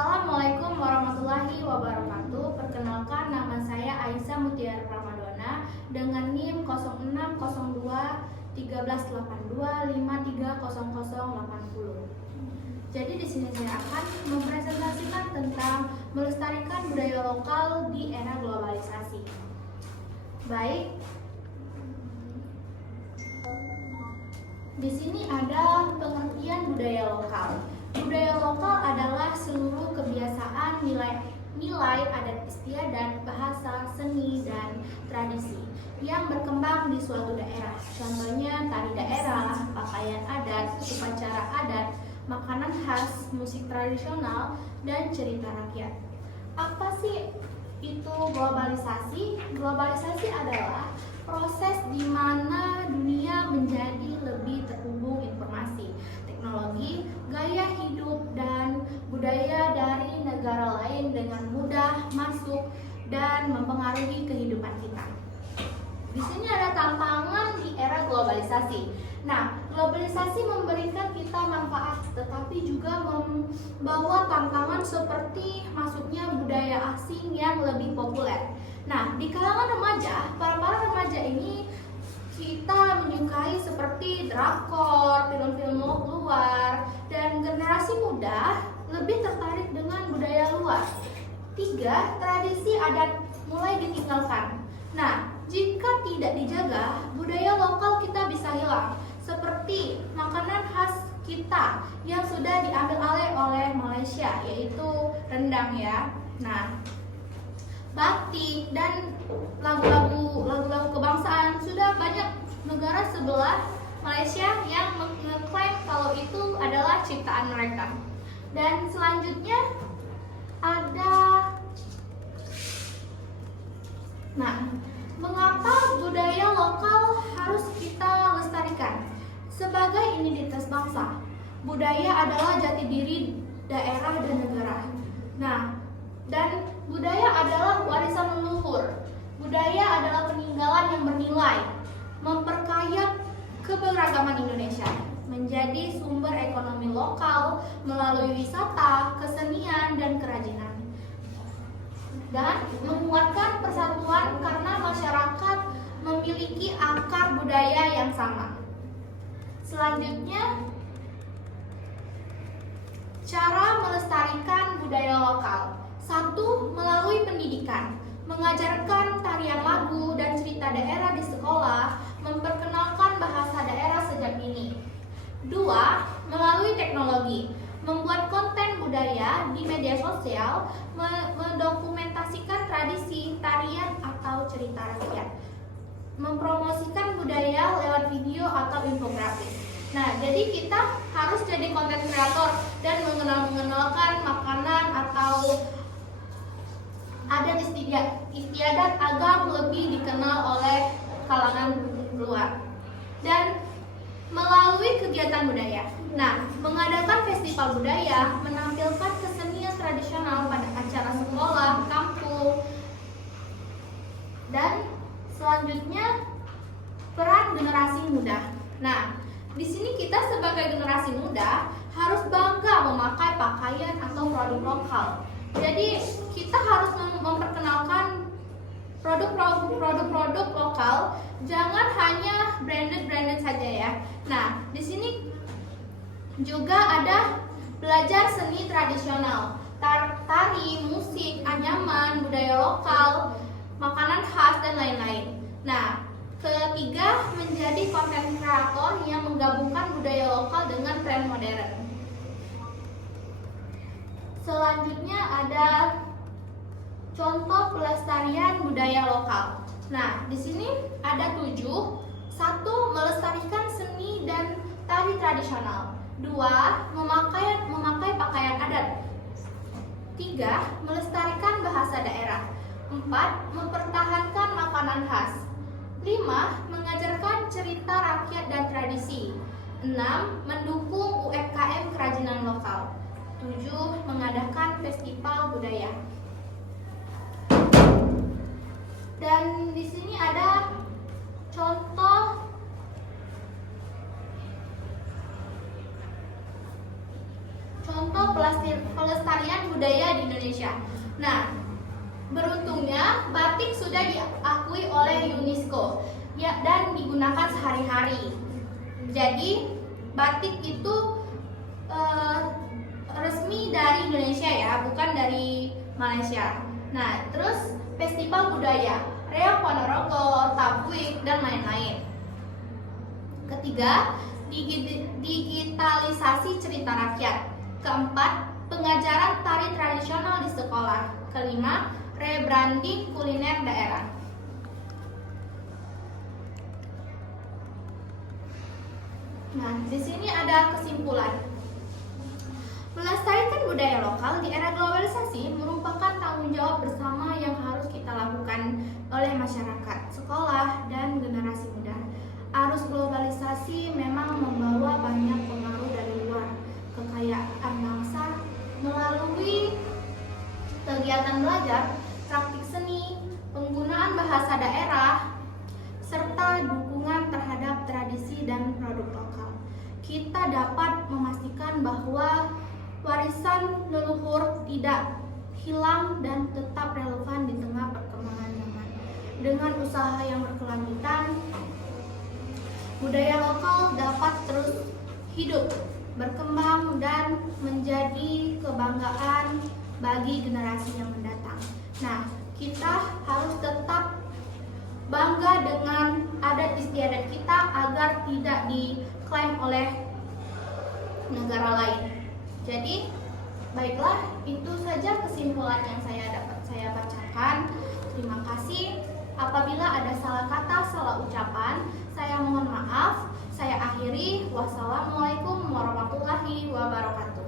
Assalamualaikum warahmatullahi wabarakatuh. Perkenalkan, nama saya Aisyah Mutiara Ramadona dengan NIM 06021382530080. Jadi di sini saya akan mempresentasikan tentang melestarikan budaya lokal di era globalisasi. Baik. Di sini ada pengertian budaya lokal. Budaya lokal adalah seluruh kebiasaan, nilai adat istiadat, bahasa, seni, dan tradisi yang berkembang di suatu daerah. Contohnya tari daerah, pakaian adat, upacara adat, makanan khas, musik tradisional, dan cerita rakyat. Apa sih itu globalisasi? Globalisasi adalah proses di mana dunia menjadi lebih terhubung informasi, teknologi, gaya hidup, dan budaya dari negara lain dengan mudah masuk dan mempengaruhi kehidupan kita. Di sini ada tantangan di era globalisasi. Nah, globalisasi memberikan kita manfaat, tetapi juga membawa tantangan seperti masuknya budaya asing yang lebih populer. Nah, di kalangan remaja, para remaja ini kita menyukai seperti drakor, film-film luar, dan generasi muda lebih tertarik dengan budaya luar. 3. Tradisi adat mulai ditinggalkan. Nah, jika tidak dijaga, budaya lokal kita bisa hilang, seperti makanan khas kita yang sudah diambil alih oleh Malaysia, yaitu rendang ya. Nah, batik dan lagu-lagu kebangsaan sudah banyak negara sebelah Malaysia yang mengklaim kalau itu adalah ciptaan mereka. Dan selanjutnya ada, mengapa budaya lokal harus kita lestarikan? Sebagai identitas bangsa, budaya adalah jati diri daerah dan negara. Dan budaya adalah warisan leluhur. Budaya adalah peninggalan yang bernilai, memperkaya keberagaman Indonesia, menjadi sumber ekonomi lokal melalui wisata, kesenian, dan kerajinan, dan menguatkan persatuan karena masyarakat memiliki akar budaya yang sama. Selanjutnya, cara melestarikan budaya lokal. 1. Melalui pendidikan, mengajarkan tarian lagu dan cerita daerah di sekolah, memperkenalkan bahasa daerah sejak dini. 2. Melalui teknologi, membuat konten budaya di media sosial, mendokumentasikan tradisi, tarian, atau cerita rakyat, mempromosikan budaya lewat video atau infografis. Nah, jadi kita harus jadi konten kreator dan mengenalkan makanan atau adat istiadat agar lebih dikenal oleh kalangan luar. Dan melalui kegiatan budaya. Nah, mengadakan festival budaya, menampilkan kesenian tradisional pada acara sekolah, kampung. Dan selanjutnya, peran generasi muda. Nah, di sini kita sebagai generasi muda harus bangga memakai pakaian atau produk lokal. Jadi kita harus memperkenalkan produk-produk lokal, jangan hanya branded saja ya. Nah, di sini juga ada belajar seni tradisional, tari, musik, anyaman, budaya lokal, makanan khas, dan lain-lain. Nah, ketiga, menjadi konten kreator yang menggabungkan budaya lokal dengan tren modern. Selanjutnya ada contoh pelestarian budaya lokal. Nah, di sini ada 7. 1. Melestarikan seni dan tari tradisional. 2. Memakai pakaian adat. 3. Melestarikan bahasa daerah. 4. Mempertahankan makanan khas. 5. Mengajarkan cerita rakyat dan tradisi. 6. Mendukung UMKM kerajinan lokal. 7. Mengadakan festival budaya. Dan di sini ada contoh pelestarian budaya di Indonesia. Nah, beruntungnya batik sudah diakui oleh UNESCO ya, dan digunakan sehari-hari. Jadi batik itu resmi dari Indonesia ya, bukan dari Malaysia. Nah, terus festival budaya, Reok Ponorogo, Tabwik, dan lain-lain. Ketiga, digitalisasi cerita rakyat. Keempat, pengajaran tari tradisional di sekolah. Kelima, rebranding kuliner daerah. Nah, di sini ada kesimpulan. Melestarikan budaya lokal di era globalisasi merupakan tanggung jawab bersama yang harus kita lakukan oleh masyarakat, sekolah, dan generasi muda. Arus globalisasi memang membawa banyak pengaruh dari luar, kekayaan bangsa melalui kegiatan belajar, praktik seni, penggunaan bahasa daerah, serta dukungan terhadap tradisi dan produk lokal. Kita dapat memastikan bahwa warisan leluhur tidak hilang dan tetap relevan di tengah perkembangan zaman. Dengan usaha yang berkelanjutan, budaya lokal dapat terus hidup, berkembang, dan menjadi kebanggaan bagi generasi yang mendatang. Nah, kita harus tetap bangga dengan adat istiadat kita agar tidak diklaim oleh negara lain. Jadi, baiklah, itu saja kesimpulan yang saya bacakan. Terima kasih. Apabila ada salah kata, salah ucapan, saya mohon maaf. Saya akhiri. Wassalamualaikum warahmatullahi wabarakatuh.